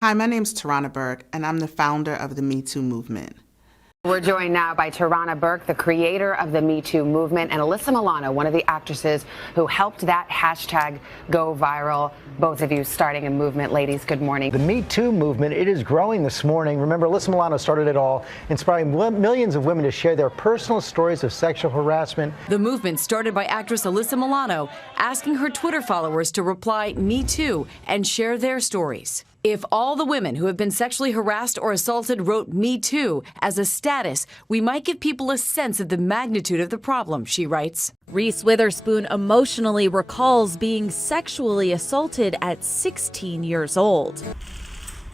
Hi, my name's Tarana Burke, and I'm the founder of the Me Too movement. We're joined now by Tarana Burke, the creator of the Me Too movement, and Alyssa Milano, one of the actresses who helped that hashtag go viral. Both of you starting a movement, ladies. Good morning. The Me Too movement, it is growing this morning. Remember, Alyssa Milano started it all, inspiring millions of women to share their personal stories of sexual harassment. The movement started by actress Alyssa Milano, asking her Twitter followers to reply Me Too and share their stories. If all the women who have been sexually harassed or assaulted wrote Me Too as a status, we might give people a sense of the magnitude of the problem, she writes. Reese Witherspoon emotionally recalls being sexually assaulted at 16 years old.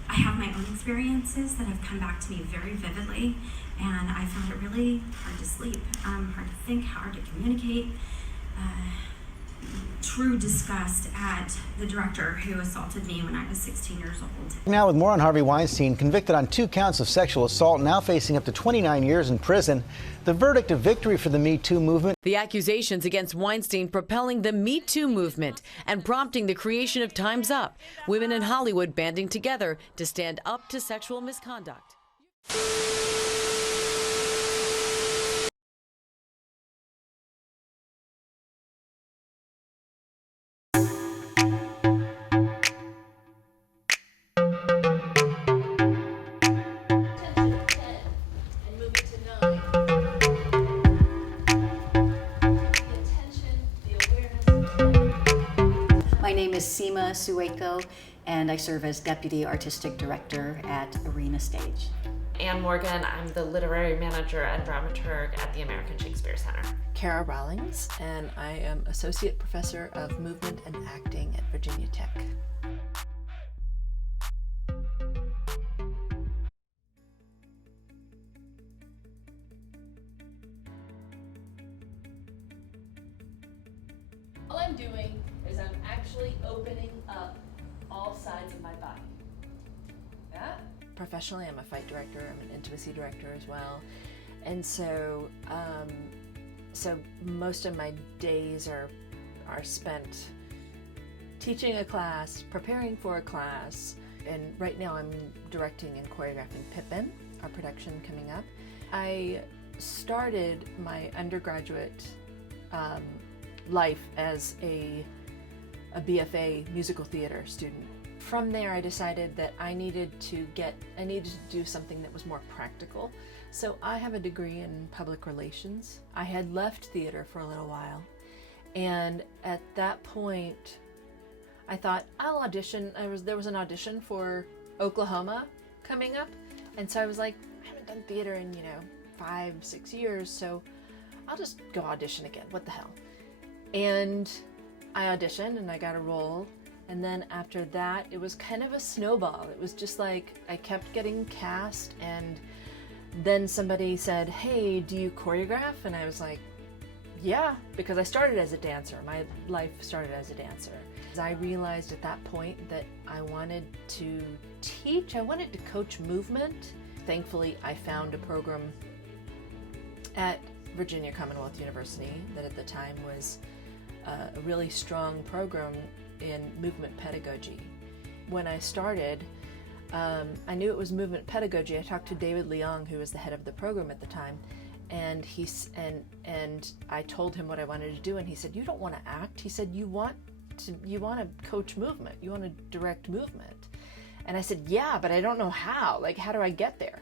I have my own experiences that have come back to me very vividly, and I found it really hard to sleep, hard to think, hard to communicate. True disgust at the director who assaulted me when I was 16 years old. Now with more on Harvey Weinstein, convicted on 2 counts of sexual assault, now facing up to 29 years in prison. The verdict of victory for the Me Too movement. The accusations against Weinstein propelling the Me Too movement and prompting the creation of Time's Up, women in Hollywood banding together to stand up to sexual misconduct. My name is Seema Sueko, and I serve as Deputy Artistic Director at Arena Stage. Ann Morgan, I'm the Literary Manager and Dramaturg at the American Shakespeare Center. Kara Rawlings, and I am Associate Professor of Movement and Acting at Virginia Tech. All I'm doing is I'm actually opening up all sides of my body. Yeah? Professionally, I'm a fight director, I'm an intimacy director as well. And so, so most of my days are spent teaching a class, preparing for a class, and right now I'm directing and choreographing Pippin, our production coming up. I started my undergraduate life as a BFA musical theater student. From there, I decided that I needed to do something that was more practical. So I have a degree in public relations. I had left theater for a little while, and at that point, I thought I'll audition. There was an audition for Oklahoma coming up, and so I was like, I haven't done theater in 5-6 years, so I'll just go audition again. What the hell? And I auditioned and I got a role. And then after that, it was kind of a snowball. It was just like I kept getting cast, and then somebody said, hey, do you choreograph? And I was like, yeah, because I started as a dancer. My life started as a dancer. I realized at that point that I wanted to teach. I wanted to coach movement. Thankfully, I found a program at Virginia Commonwealth University that at the time was a really strong program in movement pedagogy. When I started, I knew it was movement pedagogy. I talked to David Leong, who was the head of the program at the time, and I told him what I wanted to do, and he said, "You don't want to act." He said, "You want to coach movement. You want to direct movement." And I said, "Yeah, but I don't know how. Like, how do I get there?"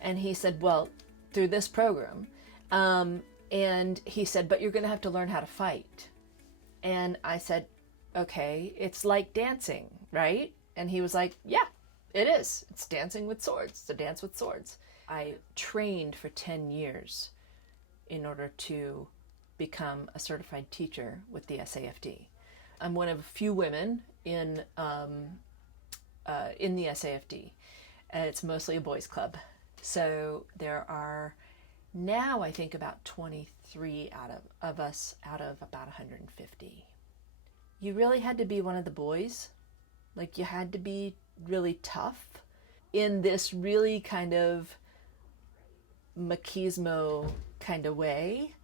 And he said, "Well, through this program." And he said, "But you're going to have to learn how to fight." And I said, okay, it's like dancing, right? And he was like, yeah, it is. It's dancing with swords. It's a dance with swords. I trained for 10 years in order to become a certified teacher with the SAFD. I'm one of a few women in the SAFD. It's mostly a boys' club. So there are now, I think, about 23 of us out of about 150. You really had to be one of the boys. Like, you had to be really tough in this really kind of machismo kind of way.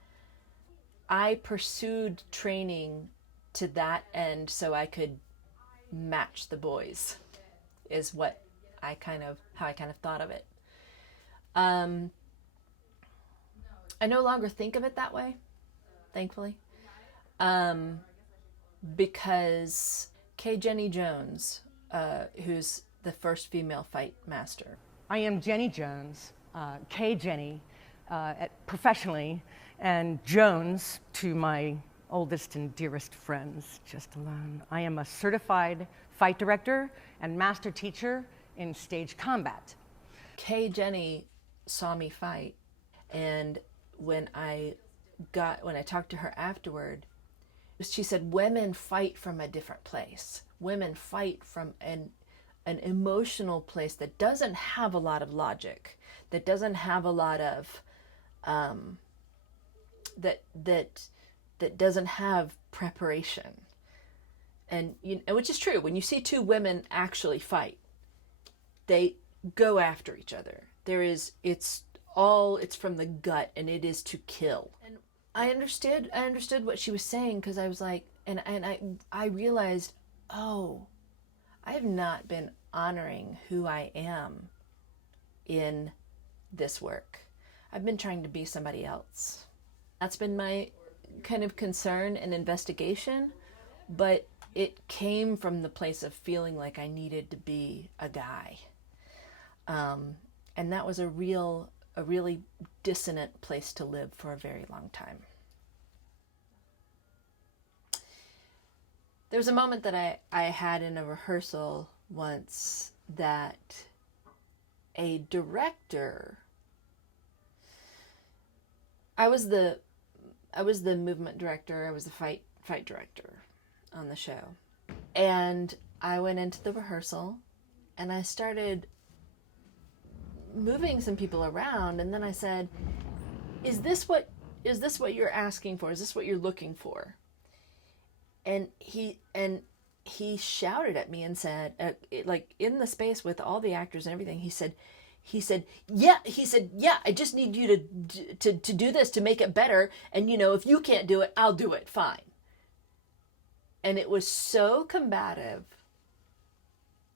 I pursued training to that end so I could match the boys, is what I kind of thought of it. I no longer think of it that way, thankfully, because Jenny Jones, who's the first female fight master. I am Jenny Jones, Jenny professionally, and Jones to my oldest and dearest friends, just alone. I am a certified fight director and master teacher in stage combat. Jenny saw me fight, and when I talked to her afterward, she said, women fight from a different place. Women fight from an emotional place that doesn't have a lot of logic, that doesn't have a lot of that doesn't have preparation. And which is true. When you see two women actually fight, they go after each other. It's from the gut, and it is to kill. And I understood what she was saying, because I was like, and I realized, oh, I have not been honoring who I am in this work. I've been trying to be somebody else. That's been my kind of concern and investigation, but it came from the place of feeling like I needed to be a guy. And that was a really dissonant place to live for a very long time. There was a moment that I had in a rehearsal once that a director, I was the movement director, I was the fight director on the show. And I went into the rehearsal and I started moving some people around, and then I said, is this what you're asking for? Is this what you're looking for? And he shouted at me and said, like in the space with all the actors and everything, he said, yeah, I just need you to do this to make it better. And if you can't do it, I'll do it. Fine. And it was so combative.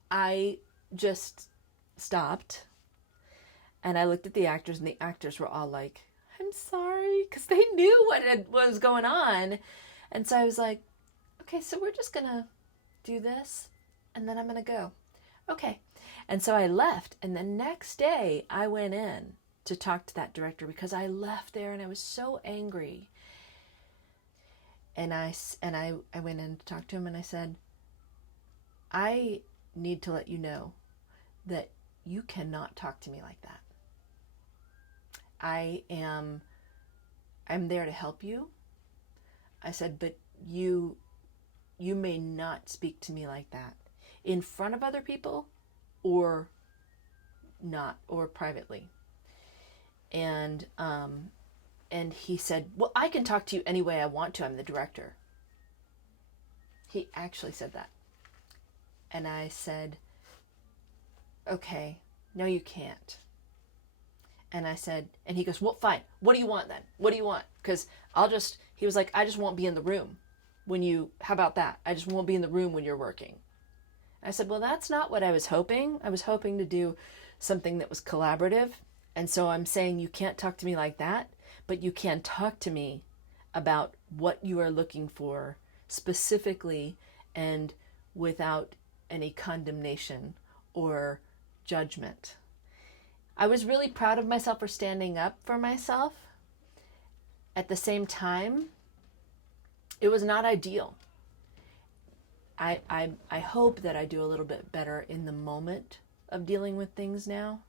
I just stopped and I looked at the actors, and the actors were all like, I'm sorry, because they knew what was going on. And so I was like, okay, so we're just going to do this and then I'm going to go. Okay. And so I left, and the next day I went in to talk to that director, because I left there and I was so angry. And I went in to talk to him, and I said, I need to let you know that you cannot talk to me like that. I'm there to help you. I said, but you may not speak to me like that in front of other people, or not, or privately. And he said, well, I can talk to you any way I want to. I'm the director. He actually said that. And I said, okay, no, you can't. And I said, and he goes, well, fine. What do you want then? What do you want? Because he was like, I just won't be in the room how about that? I just won't be in the room when you're working. I said, well, that's not what I was hoping. I was hoping to do something that was collaborative. And so I'm saying you can't talk to me like that, but you can talk to me about what you are looking for specifically and without any condemnation or judgment. I was really proud of myself for standing up for myself. At the same time, it was not ideal. I hope that I do a little bit better in the moment of dealing with things now.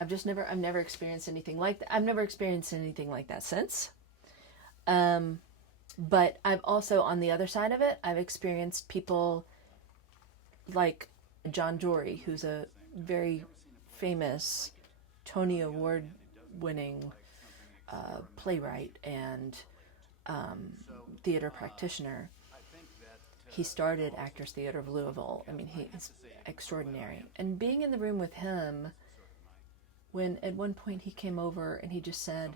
I've never experienced anything like that. I've never experienced anything like that since. But I've also, on the other side of it, I've experienced people like John Jory, who's a very famous Tony Award winning playwright and theater practitioner. He started Actors Theater of Louisville. I mean, he's extraordinary. And being in the room with him, when at one point he came over and he just said,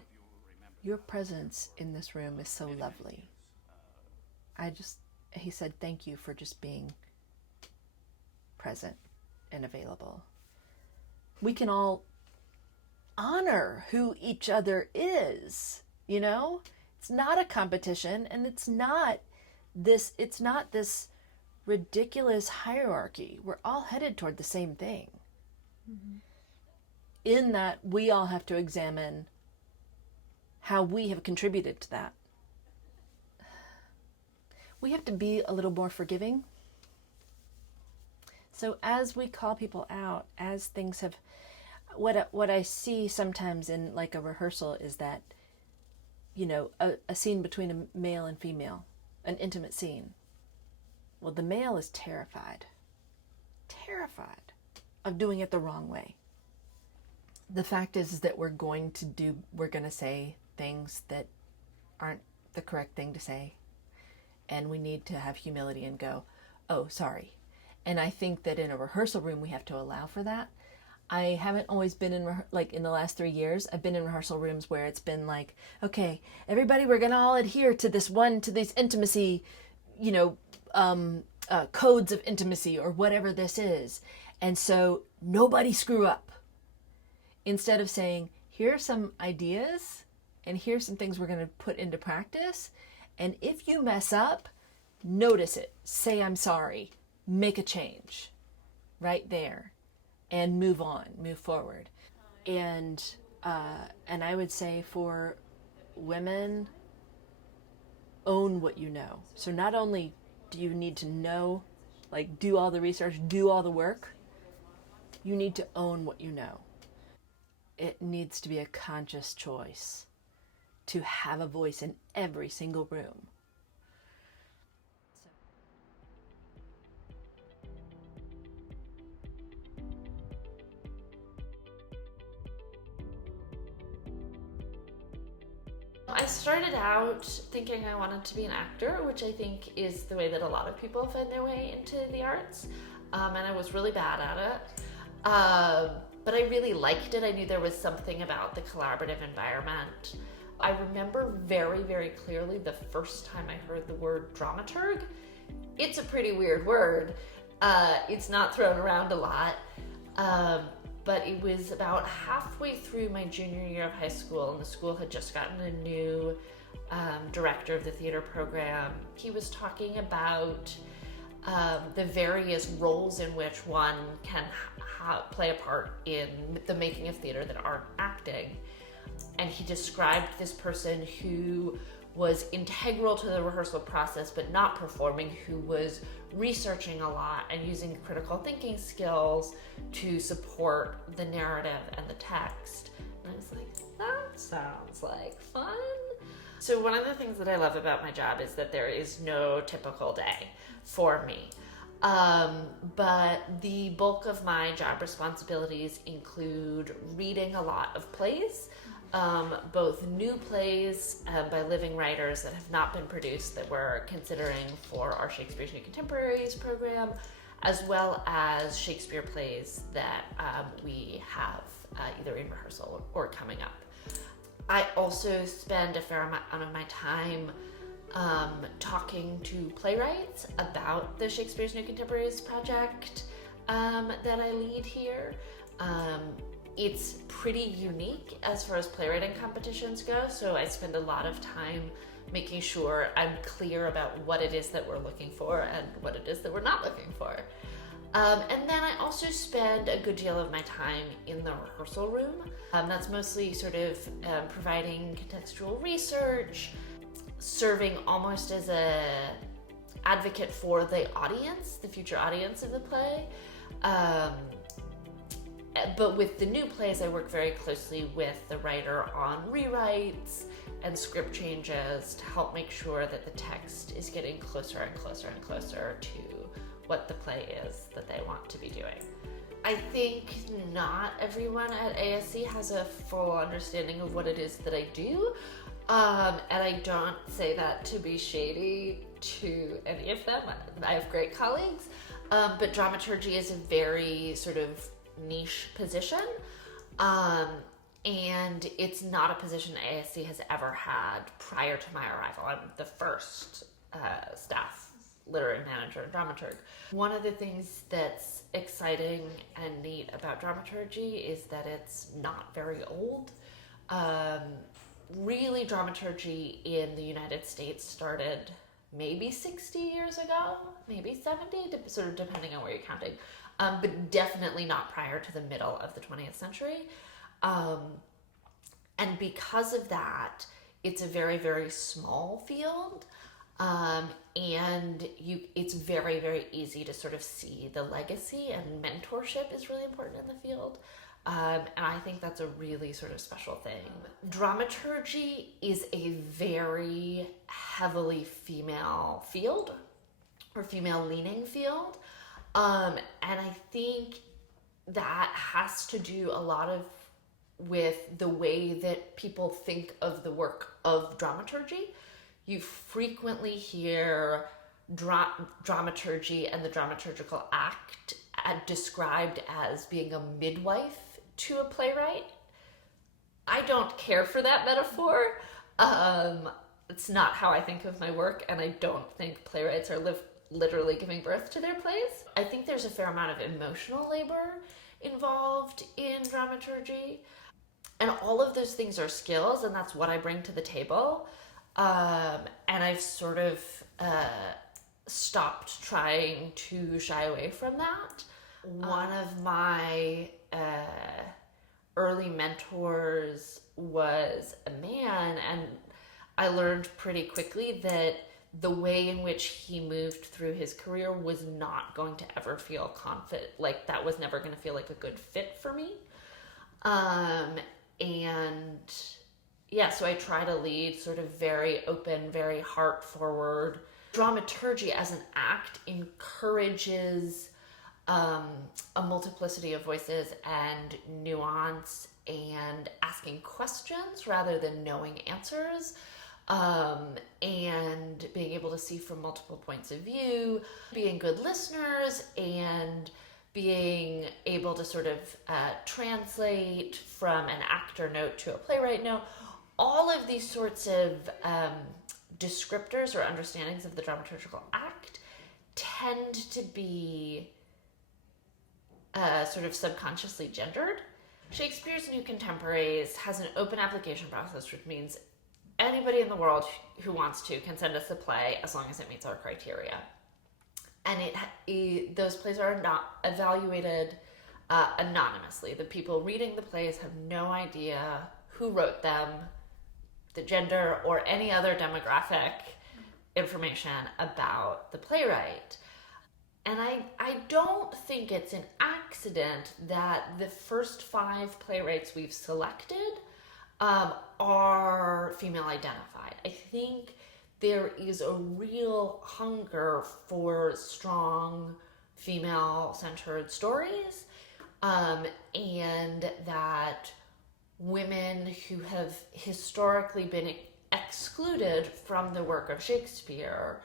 your presence in this room is so lovely. He said, thank you for just being present and available. we can all honor who each other is, you know? It's not a competition, and it's not this ridiculous hierarchy. We're all headed toward the same thing. Mm-hmm. In that we all have to examine how we have contributed to that. We have to be a little more forgiving. So as we call people out, as things have, what I see sometimes in like a rehearsal is that, you know, a scene between a male and female, an intimate scene. Well, the male is terrified of doing it the wrong way. The fact is that we're going to say things that aren't the correct thing to say. And we need to have humility and go, oh, sorry. And I think that in a rehearsal room, we have to allow for that. I haven't always been in, like in the last 3 years, I've been in rehearsal rooms where it's been like, okay, everybody, we're going to all adhere to these intimacy, you know, codes of intimacy or whatever this is. And so nobody screw up. Instead of saying, here are some ideas and here's some things we're going to put into practice. And if you mess up, notice it, say I'm sorry, make a change right there and move on, move forward. And I would say for women, own what you know. So not only do you need to know, like do all the research, do all the work, you need to own what you know. It needs to be a conscious choice to have a voice in every single room. I started out thinking I wanted to be an actor, which I think is the way that a lot of people find their way into the arts, and I was really bad at it. But I really liked it. I knew there was something about the collaborative environment. I remember very, very clearly the first time I heard the word dramaturg. It's a pretty weird word. It's not thrown around a lot. But it was about halfway through my junior year of high school, and the school had just gotten a new director of the theater program. He was talking about the various roles in which one can play a part in the making of theater that aren't acting. And he described this person who was integral to the rehearsal process but not performing, who was researching a lot and using critical thinking skills to support the narrative and the text. And I was like, that sounds like fun. So one of the things that I love about my job is that there is no typical day for me. But the bulk of my job responsibilities include reading a lot of plays, both new plays by living writers that have not been produced that we're considering for our Shakespeare's New Contemporaries program, as well as Shakespeare plays that we have either in rehearsal or coming up. I also spend a fair amount of my time talking to playwrights about the Shakespeare's New Contemporaries project that I lead here. It's pretty unique as far as playwriting competitions go, so I spend a lot of time making sure I'm clear about what it is that we're looking for and what it is that we're not looking for. And then I also spend a good deal of my time in the rehearsal room. That's mostly sort of providing contextual research, serving almost as a advocate for the audience, the future audience of the play. But with the new plays, I work very closely with the writer on rewrites and script changes to help make sure that the text is getting closer and closer and closer to what the play is that they want to be doing. I think not everyone at ASC has a full understanding of what it is that I do. And I don't say that to be shady to any of them. I have great colleagues, but dramaturgy is a very sort of niche position, and it's not a position ASC has ever had prior to my arrival. I'm the first staff literary manager and dramaturg. One of the things that's exciting and neat about dramaturgy is that it's not very old. Really, dramaturgy in the United States started maybe 60 years ago, maybe 70, sort of depending on where you're counting, but definitely not prior to the middle of the 20th century. And because of that, it's a very, very small field, and it's very, very easy to sort of see the legacy, and mentorship is really important in the field. And I think that's a really sort of special thing. Dramaturgy is a very heavily female field, or female-leaning field. And I think that has to do a lot with the way that people think of the work of dramaturgy. You frequently hear dramaturgy and the dramaturgical act described as being a midwife to a playwright. I don't care for that metaphor. It's not how I think of my work, and I don't think playwrights are literally giving birth to their plays. I think there's a fair amount of emotional labor involved in dramaturgy, and all of those things are skills, and that's what I bring to the table. And I've sort of stopped trying to shy away from that. One of my early mentors was a man, and I learned pretty quickly that the way in which he moved through his career was not going to ever feel confident, like that was never going to feel like a good fit for me. And yeah, so I try to lead sort of very open, very heart forward. Dramaturgy as an act encourages a multiplicity of voices and nuance and asking questions rather than knowing answers, and being able to see from multiple points of view, being good listeners, and being able to sort of translate from an actor note to a playwright note. All of these sorts of descriptors or understandings of the dramaturgical act tend to be sort of subconsciously gendered. Shakespeare's New Contemporaries has an open application process, which means anybody in the world who wants to can send us a play as long as it meets our criteria. And those plays are not evaluated anonymously. The people reading the plays have no idea who wrote them, the gender, or any other demographic information about the playwright. And I don't think it's an accident that the first 5 playwrights we've selected are female identified. I think there is a real hunger for strong female-centered stories, and that women who have historically been excluded from the work of Shakespeare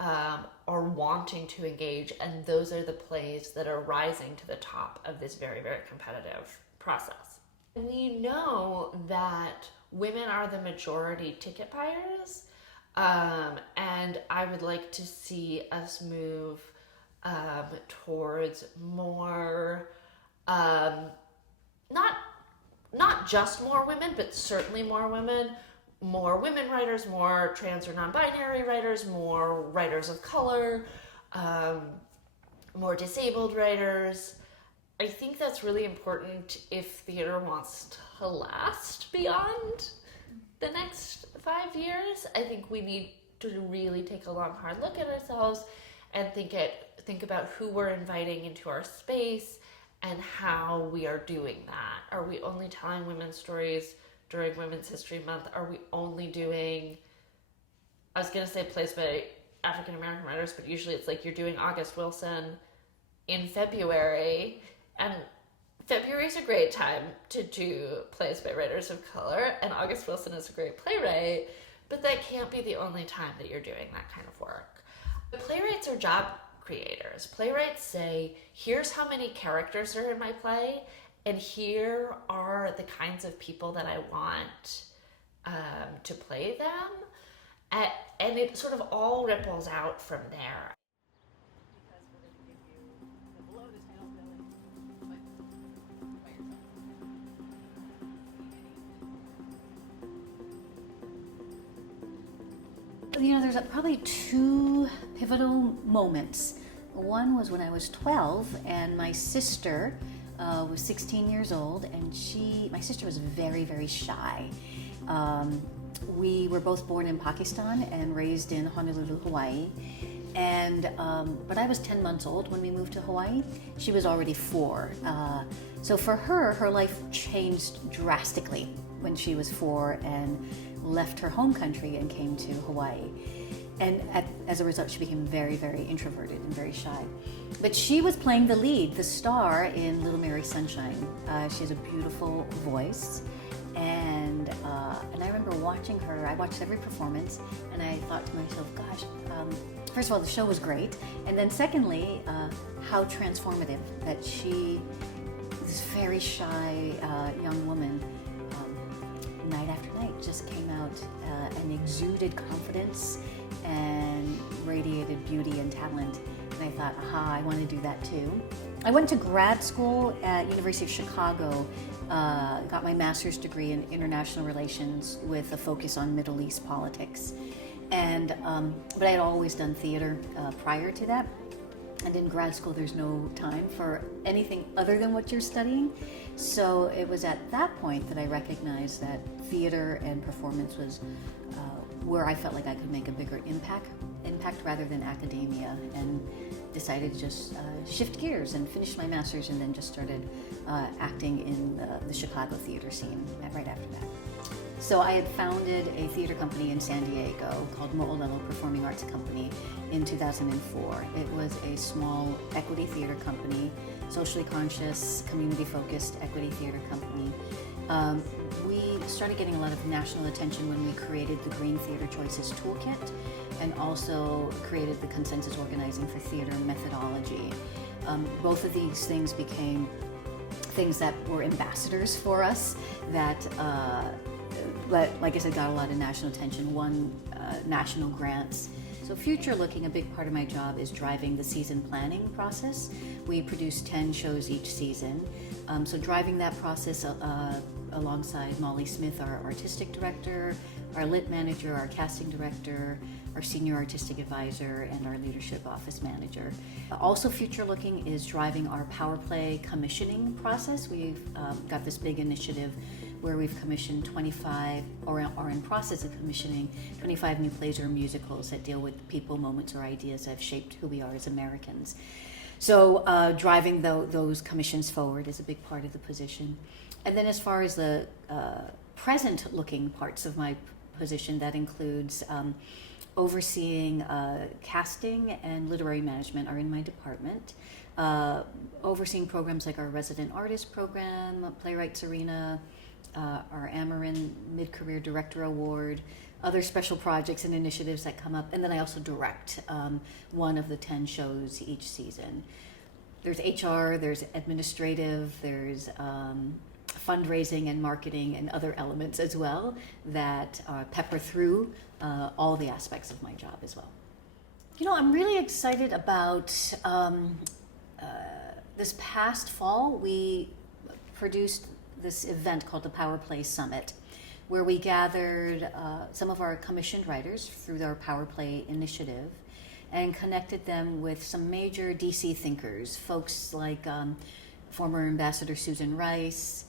are wanting to engage, and those are the plays that are rising to the top of this very, very competitive process. We know that women are the majority ticket buyers, and I would like to see us move towards more, not just more women, but certainly more women writers, more trans or non-binary writers, more writers of color, more disabled writers. I think that's really important if theater wants to last beyond the next 5 years. I think we need to really take a long, hard look at ourselves and think about who we're inviting into our space and how we are doing that. Are we only telling women's stories during Women's History Month? Are we only doing, I was going to say plays by African American writers, but usually it's like you're doing August Wilson in February, and February is a great time to do plays by writers of color, and August Wilson is a great playwright, but that can't be the only time that you're doing that kind of work. The playwrights are job creators. Playwrights say, here's how many characters are in my play, and here are the kinds of people that I want to play them. And it sort of all ripples out from there. there's probably two pivotal moments. One was when I was 12 and my sister was 16 years old, and my sister was very, very shy. We were both born in Pakistan and raised in Honolulu, Hawaii. And but I was 10 months old when we moved to Hawaii. She was already 4. So for her life changed drastically when she was 4 and left her home country and came to Hawaii. And as a result, she became very, very introverted and very shy. But she was playing the lead, the star in Little Mary Sunshine. She has a beautiful voice. And I remember watching her. I watched every performance, and I thought to myself, gosh, first of all, the show was great. And then secondly, how transformative that she, this very shy young woman, night after night just came out and exuded confidence and radiated beauty and talent. And I thought, aha, I want to do that too. I went to grad school at University of Chicago, got my master's degree in international relations with a focus on Middle East politics. And but I had always done theater prior to that. And in grad school, there's no time for anything other than what you're studying. So it was at that point that I recognized that theater and performance was where I felt like I could make a bigger impact rather than academia, and decided to just shift gears and finish my master's, and then just started acting in the Chicago theater scene right after that. So I had founded a theater company in San Diego called Mo'olelo Performing Arts Company in 2004. It was a small equity theater company, socially conscious, community-focused equity theater company. We started getting a lot of national attention when we created the Green Theater Choices Toolkit, and also created the Consensus Organizing for Theater methodology. Both of these things became things that were ambassadors for us that like I said, got a lot of national attention, won national grants. So future looking, a big part of my job is driving the season planning process. We produce 10 shows each season. So driving that process alongside Molly Smith, our artistic director, our lit manager, our casting director, our senior artistic advisor, and our leadership office manager. Also future looking is driving our Power Play commissioning process. We've got this big initiative where we've commissioned 25, or are in process of commissioning 25 new plays or musicals that deal with people, moments, or ideas that have shaped who we are as Americans. So driving those commissions forward is a big part of the position. And then as far as the present-looking parts of my position, that includes overseeing casting and literary management are in my department. Overseeing programs like our Resident Artist Program, Playwrights Arena, our Amarin Mid-Career Director Award, other special projects and initiatives that come up, and then I also direct one of the 10 shows each season. There's HR, there's administrative, there's fundraising and marketing and other elements as well that pepper through all the aspects of my job as well. You know, I'm really excited about this past fall. We produced this event called the Power Play Summit, where we gathered some of our commissioned writers through our Power Play initiative and connected them with some major DC thinkers, folks like former Ambassador Susan Rice,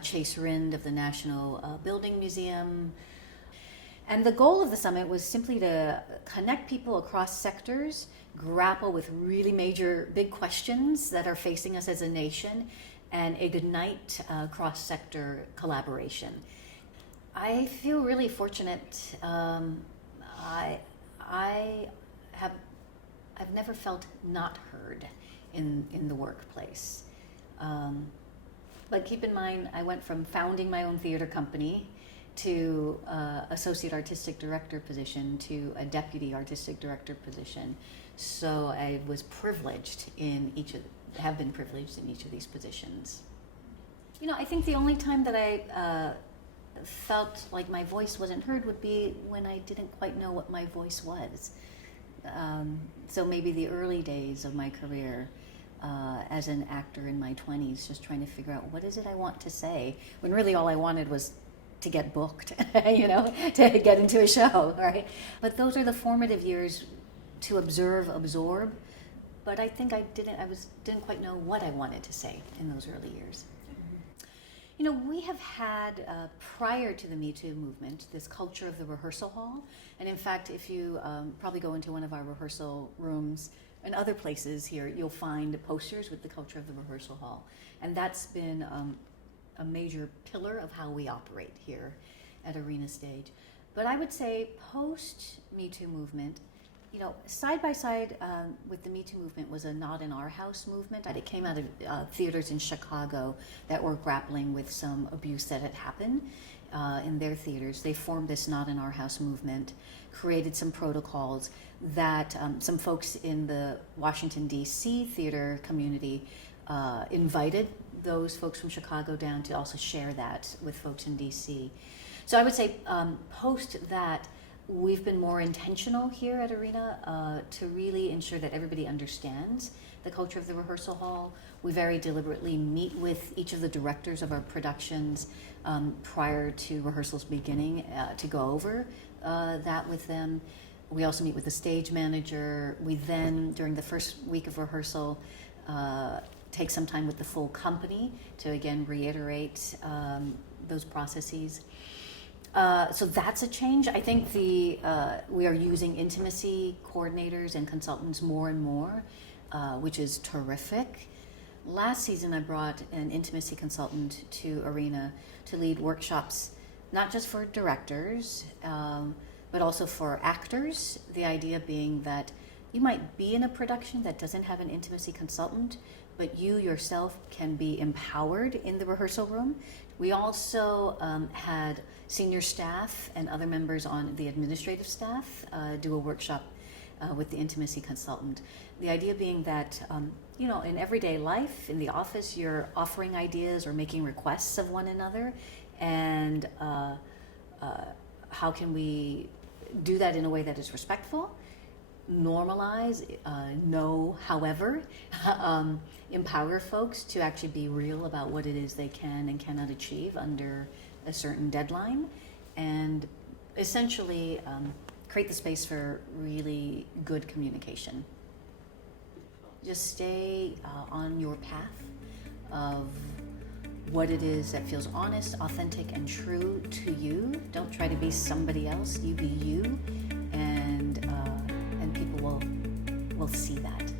Chase Rind of the National Building Museum. And the goal of the summit was simply to connect people across sectors, grapple with really major, big questions that are facing us as a nation, and ignite cross-sector collaboration. I feel really fortunate. I've never felt not heard in the workplace. But keep in mind, I went from founding my own theater company to associate artistic director position to a deputy artistic director position. So I was privileged have been privileged in each of these positions. You know, I think the only time that I felt like my voice wasn't heard would be when I didn't quite know what my voice was. So maybe the early days of my career as an actor in my 20s, just trying to figure out what is it I want to say, when really all I wanted was to get booked, to get into a show, right? But those are the formative years to observe, absorb. But I think I didn't quite know what I wanted to say in those early years. We have had, prior to the Me Too movement, this culture of the rehearsal hall. And in fact, if you probably go into one of our rehearsal rooms and other places here, you'll find posters with the culture of the rehearsal hall. And that's been a major pillar of how we operate here at Arena Stage. But I would say post Me Too movement, side by side with the Me Too movement was a Not in Our House movement. It came out of theaters in Chicago that were grappling with some abuse that had happened in their theaters. They formed this Not in Our House movement, created some protocols that some folks in the Washington, D.C. theater community invited those folks from Chicago down to also share that with folks in D.C. So I would say post that, we've been more intentional here at Arena to really ensure that everybody understands the culture of the rehearsal hall. We very deliberately meet with each of the directors of our productions prior to rehearsals beginning to go over that with them. We also meet with the stage manager. We then, during the first week of rehearsal, take some time with the full company to again reiterate those processes. So that's a change. I think we are using intimacy coordinators and consultants more and more, which is terrific. Last season, I brought an intimacy consultant to Arena to lead workshops, not just for directors, but also for actors. The idea being that you might be in a production that doesn't have an intimacy consultant, but you yourself can be empowered in the rehearsal room. We also had senior staff and other members on the administrative staff do a workshop with the intimacy consultant. The idea being that, in everyday life, in the office, you're offering ideas or making requests of one another, and how can we do that in a way that is respectful, normalize, however, empower folks to actually be real about what it is they can and cannot achieve under a certain deadline, and essentially create the space for really good communication. Just stay on your path of what it is that feels honest, authentic, and true to you. Don't try to be somebody else. You be you, and people will see that.